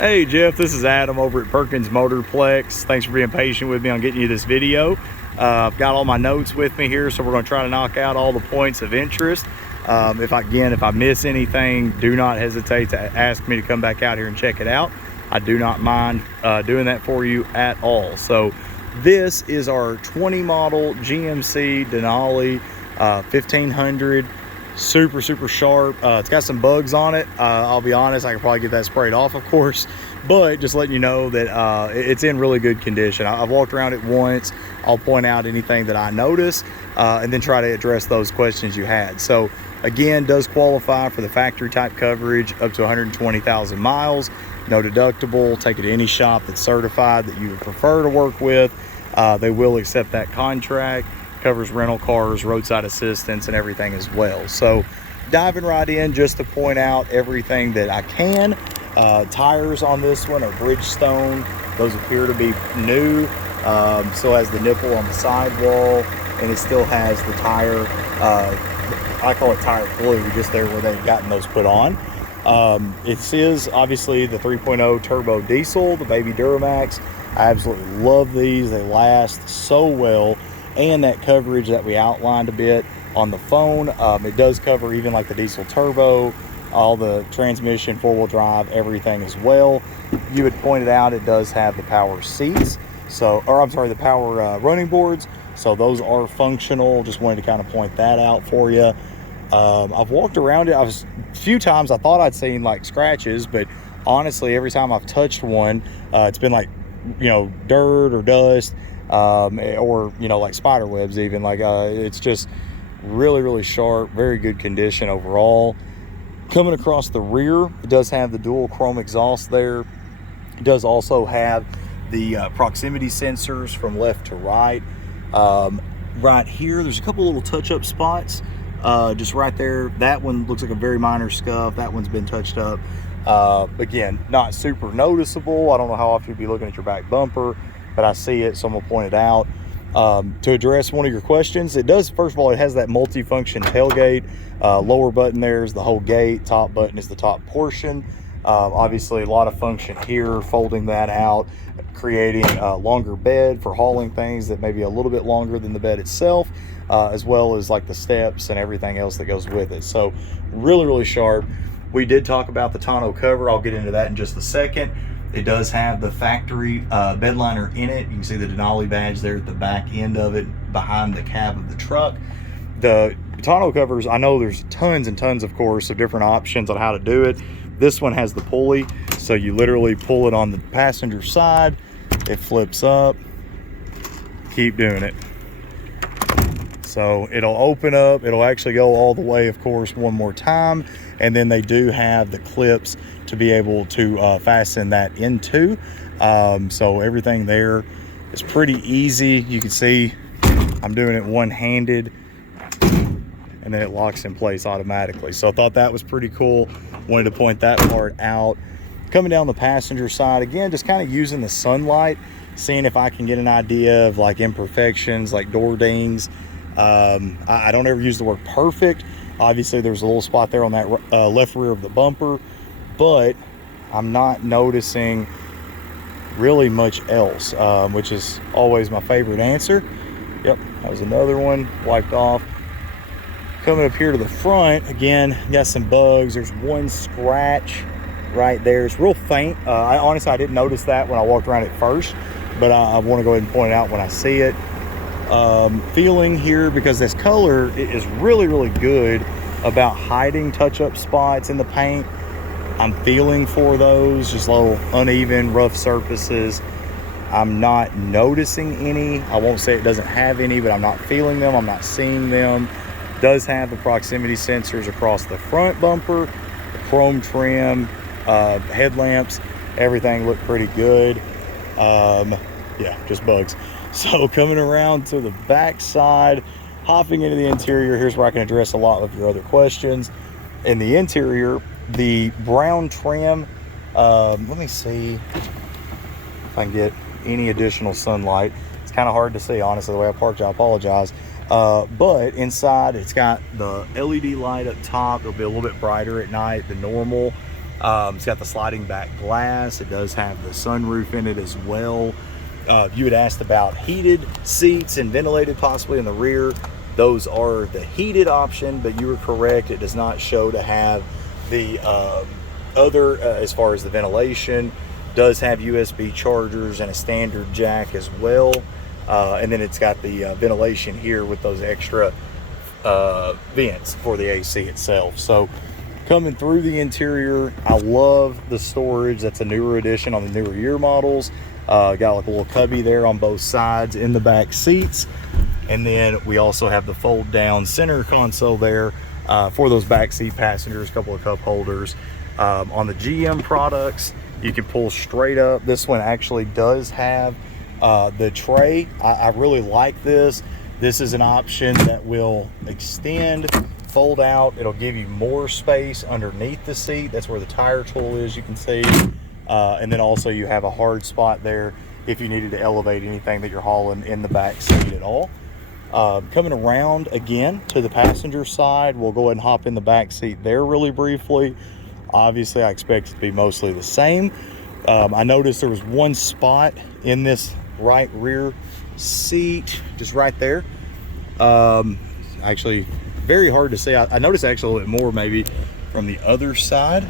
Hey Jeff, this is Adam over at Perkins Motorplex. Thanks for being patient with me on getting you this video. I've got all my notes with me here, so we're going to try to knock out all the points of interest. If I miss anything, do not hesitate to ask me to come back out here and check it out. I do not mind doing that for you at all. So this is our 20 model GMC Denali 1500. Super sharp. It's got some bugs on it. I'll be honest, I could probably get that sprayed off, of course, but just letting you know that it's in really good condition. I've walked around it once. I'll point out anything that I notice and then try to address those questions you had. So again, does qualify for the factory type coverage up to 120,000 miles, no deductible. Take it to any shop that's certified that you would prefer to work with. They will accept that contract. Covers rental cars, roadside assistance, and everything as well. So diving right in, just to point out everything that I can. Tires on this one are Bridgestone. Those appear to be new. Still has the nipple on the sidewall, and it still has the tire, I call it tire glue, just there where they've gotten those put on. It is obviously the 3.0 turbo diesel, the baby Duramax. I absolutely love these. They last so well. And that coverage that we outlined a bit on the phone, it does cover even like the diesel turbo, all the transmission, four-wheel drive, everything as well. You had pointed out it does have the power seats, the power running boards, so those are functional. Just wanted to kind of point that out for you. I've walked around it. A few times I thought I'd seen like scratches, but honestly, every time I've touched one, it's been like, dirt or dust. Or like spider webs even. It's just really sharp, very good condition overall. Coming across the rear, it does have the dual chrome exhaust there. It does also have the proximity sensors from left to right. Right here, there's a couple little touch-up spots just right there. That one looks like a very minor scuff. That one's been touched up. Again, not super noticeable. I don't know how often you'd be looking at your back bumper, but I see it, so I'm gonna point it out. To address one of your questions, it does, first of all, it has that multi-function tailgate. Lower button there is the whole gate, top button is the top portion. Obviously a lot of function here, folding that out, creating a longer bed for hauling things that may be a little bit longer than the bed itself, as well as like the steps and everything else that goes with it. So really sharp. We did talk about the tonneau cover. I'll get into that in just a second. It does have the factory bed liner in it. You can see the Denali badge there at the back end of it, behind the cab of the truck. The tonneau covers, I know there's tons and tons, of course, of different options on how to do it. This one has the pulley, so you literally pull it on the passenger side. It flips up. Keep doing it. So it'll open up. It'll actually go all the way, of course, one more time. And then they do have the clips to be able to fasten that into. So everything there is pretty easy. You can see I'm doing it one-handed, and then it locks in place automatically. So I thought that was pretty cool. Wanted to point that part out. Coming down the passenger side, again, just kind of using the sunlight, seeing if I can get an idea of like imperfections, like door dings. I don't ever use the word perfect. Obviously there's a little spot there on that left rear of the bumper, but I'm not noticing really much else, which is always my favorite answer. Yep, that was another one wiped off. Coming up here to the front, again, got some bugs. There's one scratch right there. It's real faint. I didn't notice that when I walked around it first, but I want to go ahead and point it out when I see it. Feeling here, because this color is really good about hiding touch-up spots in the paint. I'm feeling for those, just little uneven, rough surfaces. I'm not noticing any. I won't say it doesn't have any, but I'm not feeling them. I'm not seeing them. It does have the proximity sensors across the front bumper, the chrome trim, headlamps, everything looked pretty good. Yeah, just bugs. So coming around to the back side, hopping into the interior, here's where I can address a lot of your other questions. In the interior, the brown trim, let me see if I can get any additional sunlight. It's kind of hard to see, honestly, the way I parked. I apologize. But inside, it's got the LED light up top. It'll be a little bit brighter at night than normal. It's got the sliding back glass. It does have the sunroof in it as well. You had asked about heated seats and ventilated possibly in the rear. Those are the heated option, but you were correct. It does not show to have the other as far as the ventilation. Does have USB chargers and a standard jack as well. And then it's got the ventilation here with those extra vents for the AC itself. So coming through the interior, I love the storage. That's a newer addition on the newer year models. Got like a little cubby there on both sides in the back seats. And then we also have the fold down center console there for those backseat passengers, a couple of cup holders. On the GM products, you can pull straight up. This one actually does have the tray. I really like this. This is an option that will extend, fold out. It'll give you more space underneath the seat. That's where the tire tool is, you can see. And then also you have a hard spot there if you needed to elevate anything that you're hauling in the back seat at all. Coming around again to the passenger side, we'll go ahead and hop in the back seat there really briefly. Obviously, I expect it to be mostly the same. I noticed there was one spot in this right rear seat, just right there. Actually, very hard to see. I noticed actually a little bit more maybe from the other side.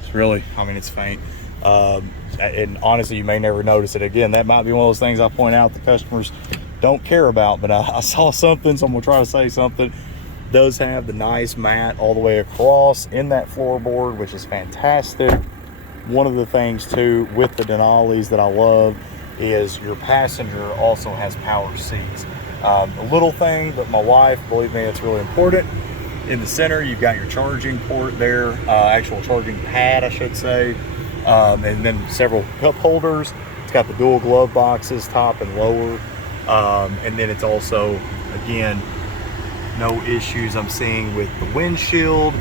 It's really, I mean, it's faint. And honestly, you may never notice it again. That might be one of those things I point out the customers don't care about, but I saw something, so I'm gonna try to say something. Does have the nice mat all the way across in that floorboard, which is fantastic. One of the things too with the Denalis that I love is your passenger also has power seats. A little thing, but my wife, believe me, it's really important. In the center, you've got your charging port there, actual charging pad, I should say, and then several cup holders. It's got the dual glove boxes, top and lower. And then it's also, again, no issues I'm seeing with the windshield,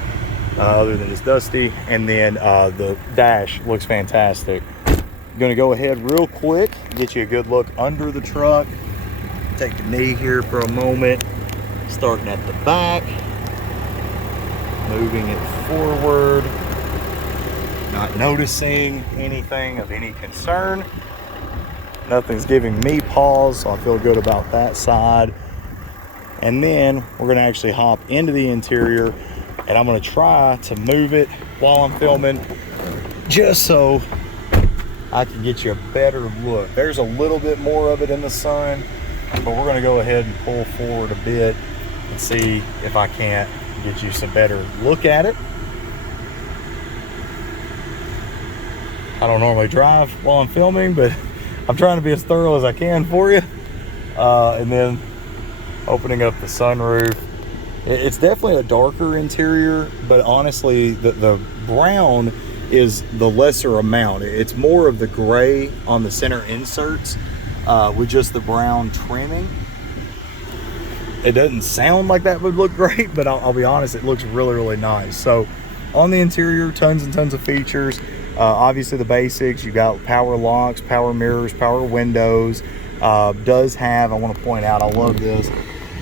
other than it's dusty. And then the dash looks fantastic. I'm gonna go ahead real quick, get you a good look under the truck. Take the knee here for a moment, starting at the back, moving it forward, not noticing anything of any concern. Nothing's giving me pause, so I feel good about that side. And then we're gonna actually hop into the interior, and I'm gonna try to move it while I'm filming, just so I can get you a better look. There's a little bit more of it in the sun, but we're gonna go ahead and pull forward a bit and see if I can't get you some better look at it. I don't normally drive while I'm filming, but I'm trying to be as thorough as I can for you. And then opening up the sunroof. It's definitely a darker interior, but honestly, the brown is the lesser amount. It's more of the gray on the center inserts with just the brown trimming. It doesn't sound like that would look great, but I'll be honest, it looks really, really nice. So on the interior, tons and tons of features. Obviously the basics, you got power locks, power mirrors, power windows. Does have, I want to point out, I love this,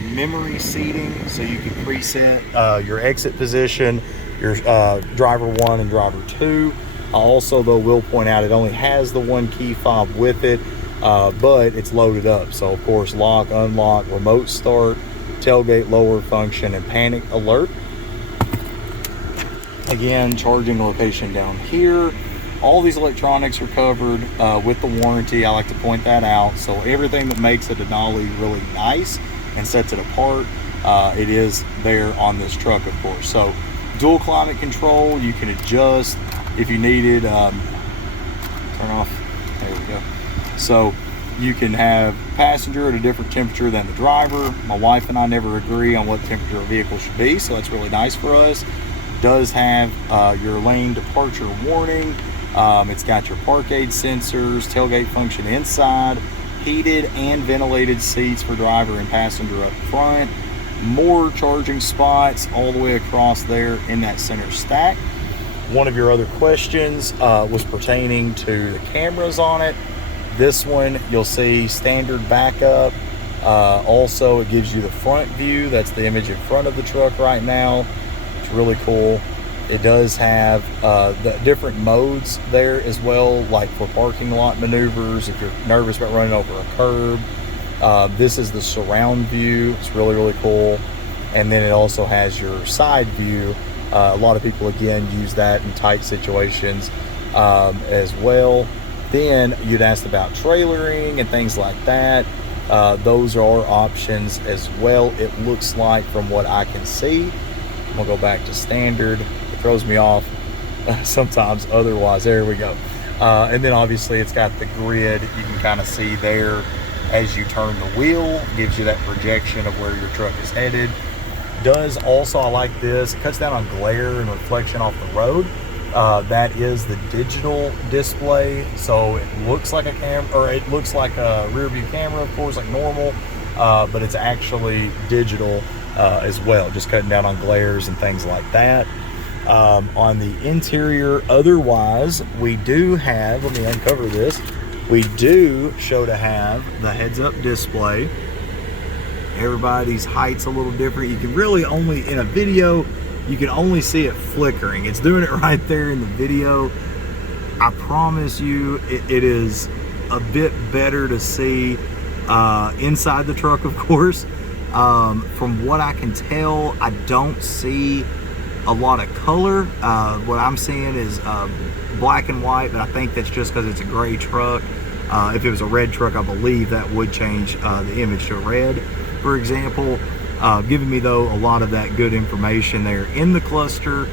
memory seating, so you can preset your exit position, your driver 1 and driver 2. I also though will point out it only has the one key fob with it, but it's loaded up. So of course, lock, unlock, remote start, tailgate lower function, and panic alert. Again, charging location down here. All these electronics are covered with the warranty. I like to point that out. So everything that makes a Denali really nice and sets it apart, it is there on this truck, of course. So dual climate control, you can adjust if you needed. Turn off, there we go. So you can have passenger at a different temperature than the driver. My wife and I never agree on what temperature a vehicle should be, so that's really nice for us. Does have your lane departure warning. It's got your park aid sensors, tailgate function inside, heated and ventilated seats for driver and passenger up front, more charging spots all the way across there in that center stack. One of your other questions was pertaining to the cameras on it. This one, you'll see standard backup. Also, it gives you the front view. That's the image in front of the truck right now. It's really cool. It does have the different modes there as well, like for parking lot maneuvers, if you're nervous about running over a curb. This is the surround view. It's really, really cool. And then it also has your side view. A lot of people, again, use that in tight situations as well. Then you'd asked about trailering and things like that. Those are options as well, it looks like, from what I can see. I'm gonna go back to standard. It throws me off sometimes otherwise. There we go. And then obviously it's got the grid. You can kind of see there as you turn the wheel, gives you that projection of where your truck is headed. Does also, I like this, it cuts down on glare and reflection off the road. That is the digital display, so it looks like a camera, or it looks like a rear view camera, of course, like normal, but it's actually digital as well, just cutting down on glares and things like that. On the interior, otherwise, we do have, let me uncover this, we do show to have the heads-up display. Everybody's height's a little different. You can really only, in a video, you can only see it flickering. It's doing it right there in the video. I promise you, it is a bit better to see inside the truck, of course. From what I can tell, I don't see a lot of color. What I'm seeing is black and white, but I think that's just because it's a gray truck. If it was a red truck, I believe that would change the image to red, for example. Giving me, though, a lot of that good information there in the cluster.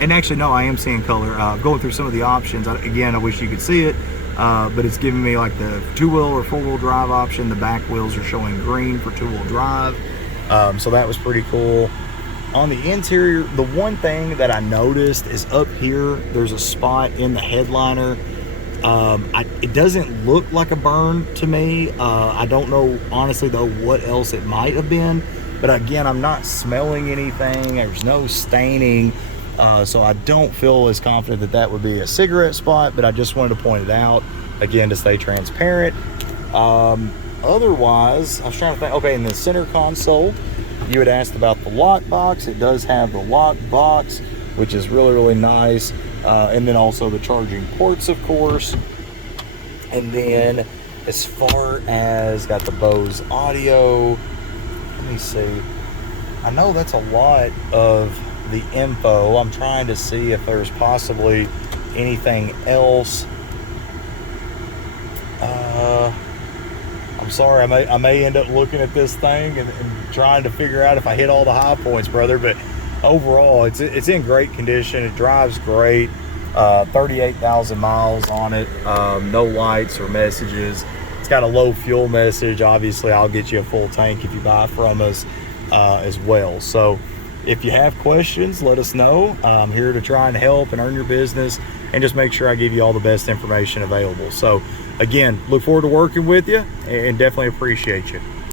And actually, no, I am seeing color. Going through some of the options, again, I wish you could see it, but it's giving me like the two-wheel or four-wheel drive option. The back wheels are showing green for two-wheel drive. So that was pretty cool. On the interior, the one thing that I noticed is up here, there's a spot in the headliner. It doesn't look like a burn to me. I don't know, honestly, though, what else it might have been. But again, I'm not smelling anything. There's no staining. So I don't feel as confident that that would be a cigarette spot, but I just wanted to point it out, again, to stay transparent. Otherwise, I was trying to think, okay, in the center console, you had asked about the lock box. It does have the lock box, which is really, really nice. And then also the charging ports, of course. And then as far as got the Bose audio, let me see. I know that's a lot of the info. I'm trying to see if there's possibly anything else. I'm sorry, I may end up looking at this thing and trying to figure out if I hit all the high points, brother. But overall, it's in great condition. It drives great. 38,000 miles on it. No lights or messages. It's got a low fuel message. Obviously, I'll get you a full tank if you buy from us as well. So if you have questions, let us know. I'm here to try and help and earn your business and just make sure I give you all the best information available. So again, look forward to working with you and definitely appreciate you.